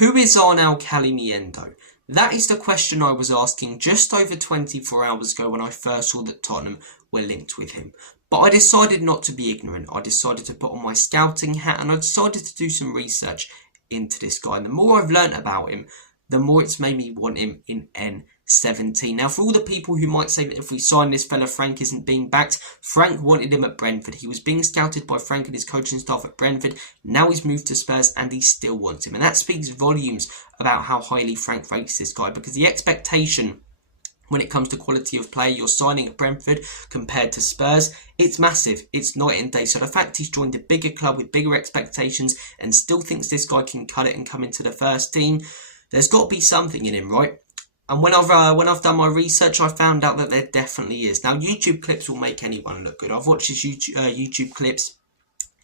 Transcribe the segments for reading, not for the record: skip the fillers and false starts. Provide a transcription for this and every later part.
Who is Arnaud Kalimuendo? That is the question I was asking just over 24 hours ago when I first saw that Tottenham were linked with him. But I decided not to be ignorant. I decided to put on my scouting hat and I decided to do some research into this guy. And the more I've learnt about him, the more it's made me want him in N17. Now, for all the people who might say that if we sign this fella, Frank isn't being backed, Frank wanted him at Brentford. He was being scouted by Frank and his coaching staff at Brentford. Now he's moved to Spurs and he still wants him. And that speaks volumes about how highly Frank rates this guy, because the expectation when it comes to quality of play you're signing at Brentford compared to Spurs, it's massive. It's night and day. So the fact he's joined a bigger club with bigger expectations and still thinks this guy can cut it and come into the first team, there's got to be something in him, right? And when I've done my research, I found out that there definitely is. Now, YouTube clips will make anyone look good. I've watched his YouTube clips.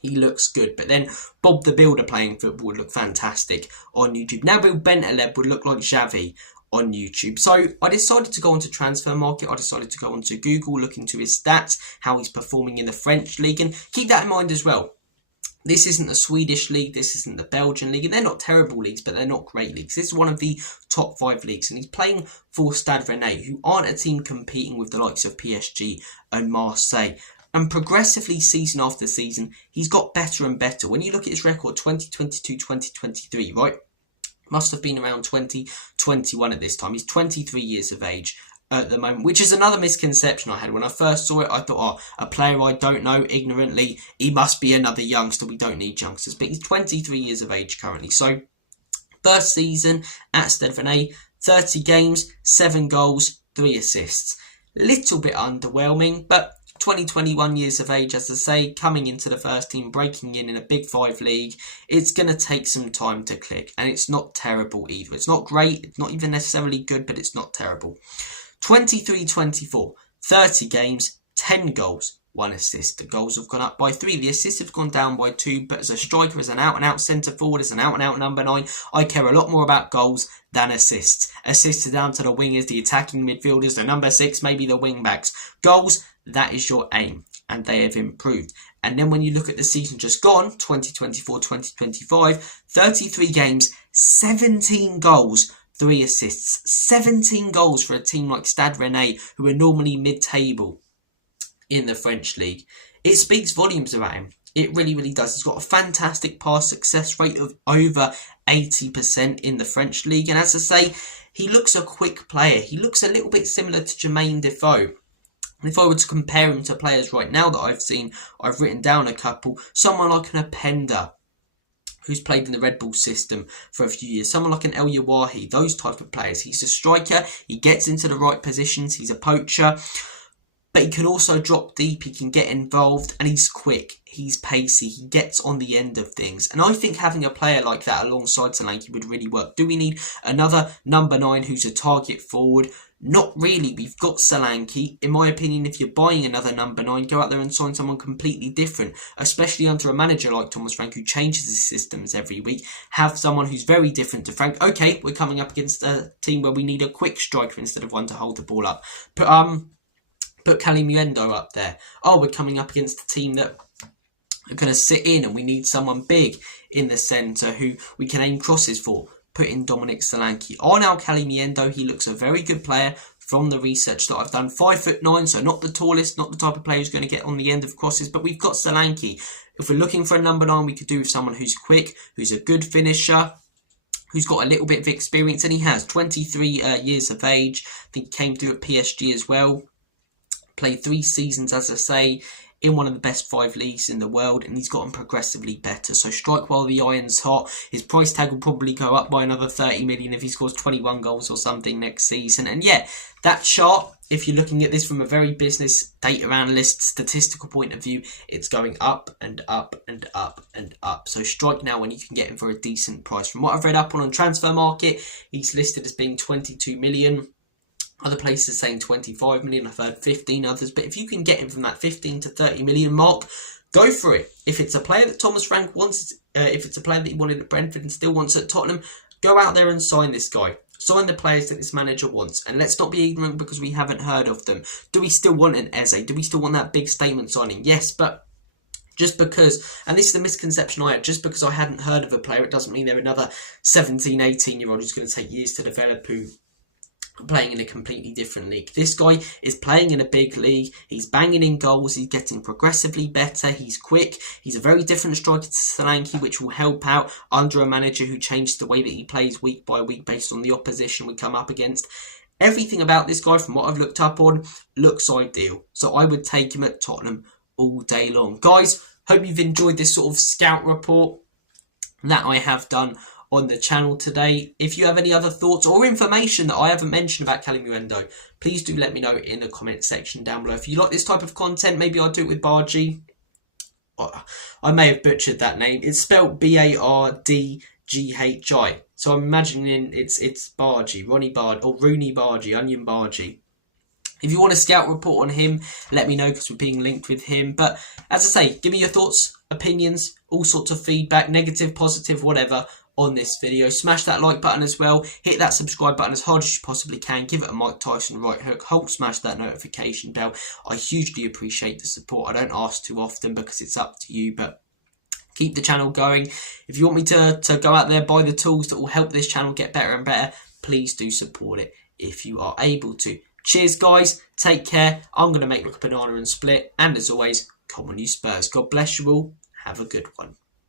He looks good. But then Bob the Builder playing football would look fantastic on YouTube. Nabil Bentaleb would look like Xavi on YouTube. So I decided to go onto Transfer Market. I decided to go onto Google, look into his stats, how he's performing in the French league. And keep that in mind as well. This isn't the Swedish league, this isn't the Belgian league, and they're not terrible leagues, but they're not great leagues. This is one of the top 5 leagues, and he's playing for Stade Rennais, who aren't a team competing with the likes of PSG and Marseille. And progressively, season after season, he's got better and better. When you look at his record, 2022-2023, right? Must have been around 2021 at this time. He's 23 years of age at the moment, which is another misconception I had. When I first saw it, I thought, oh, a player I don't know, ignorantly, he must be another youngster. We don't need youngsters. But he's 23 years of age currently. So, first season at Stade Rennais, 30 games, 7 goals, 3 assists. Little bit underwhelming, but 21 years of age, as I say, coming into the first team, breaking in a Big 5 league, it's going to take some time to click. And it's not terrible either. It's not great, it's not even necessarily good, but it's not terrible. 23-24, 30 games, 10 goals, 1 assist. The goals have gone up by 3. The assists have gone down by 2. But as a striker, as an out-and-out centre-forward, as an out-and-out number 9, I care a lot more about goals than assists. Assists are down to the wingers, the attacking midfielders, the number 6, maybe the wing-backs. Goals, that is your aim. And they have improved. And then when you look at the season just gone, 2024-2025, 33 games, 17 goals, 3 assists, 17 goals for a team like Stade Rennais, who are normally mid-table in the French league. It speaks volumes about him. It really, really does. He's got a fantastic pass success rate of over 80% in the French league. And as I say, he looks a quick player. He looks a little bit similar to Jermaine Defoe. And if I were to compare him to players right now that I've seen, I've written down a couple. Someone like an Openda, who's played in the Red Bull system for a few years. Someone like an El Yawahi, those type of players. He's a striker, he gets into the right positions, he's a poacher, but he can also drop deep, he can get involved, and he's quick, he's pacey, he gets on the end of things. And I think having a player like that alongside Solanke would really work. Do we need another number 9 who's a target forward? Not really. We've got Solanke. In my opinion, if you're buying another number 9, go out there and sign someone completely different, especially under a manager like Thomas Frank, who changes his systems every week. Have someone who's very different to Frank. Okay, we're coming up against a team where we need a quick striker instead of one to hold the ball up. Put Kalimuendo up there. Oh, we're coming up against a team that are going to sit in and we need someone big in the centre who we can aim crosses for. Put in Dominic Solanke. Arnaud Kalimuendo, he looks a very good player from the research that I've done. 5'9", so not the tallest, not the type of player who's going to get on the end of crosses, but we've got Solanke. If we're looking for a number 9, we could do with someone who's quick, who's a good finisher, who's got a little bit of experience, and he has 23 years of age. I think he came through at PSG as well. Played 3 seasons, as I say, in one of the best 5 leagues in the world, and he's gotten progressively better. So strike while the iron's hot. His price tag will probably go up by another 30 million if he scores 21 goals or something next season. And yeah, that chart, if you're looking at this from a very business, data analyst, statistical point of view, it's going up and up and up and up. So strike now when you can get him for a decent price. From what I've read up on Transfer Market, he's listed as being 22 million. Other places saying 25 million. I've heard 15 others. But if you can get him from that 15 to 30 million mark, go for it. If it's a player that Thomas Frank wants, if it's a player that he wanted at Brentford and still wants at Tottenham, go out there and sign this guy. Sign the players that this manager wants. And let's not be ignorant because we haven't heard of them. Do we still want an Eze? Do we still want that big statement signing? Yes, but Just because, and this is the misconception I had, just because I hadn't heard of a player, it doesn't mean they're another 17, 18-year-old who's going to take years to develop, who playing in a completely different league. This guy is playing in a big league. He's banging in goals. He's getting progressively better. He's quick. He's a very different striker to Solanke, which will help out under a manager who changed the way that he plays week by week based on the opposition we come up against. Everything about this guy, from what I've looked up on, looks ideal. So I would take him at Tottenham all day long. Guys, hope you've enjoyed this sort of scout report that I have done on the channel today. If you have any other thoughts or information that I haven't mentioned about Kalimuendo, please do let me know in the comment section down below. If you like this type of content, maybe I'll do it with Bargy. I may have butchered that name. It's spelled Bardghi. So I'm imagining it's Bargy, Ronnie Bard, or Rooney Bargy, Onion Bargy. If you want a scout report on him, let me know, because we're being linked with him. But as I say, give me your thoughts, opinions, all sorts of feedback, negative, positive, whatever, on this video. Smash that like button as well. Hit that subscribe button as hard as you possibly can. Give it a Mike Tyson right hook. Hulk smash that notification bell. I hugely appreciate the support. I don't ask too often because it's up to you, but keep the channel going. If you want me to go out there, buy the tools that will help this channel get better and better, please do support it if you are able to. Cheers, guys. Take care. I'm going to make like a banana and split. And as always, come on, you Spurs. God bless you all. Have a good one.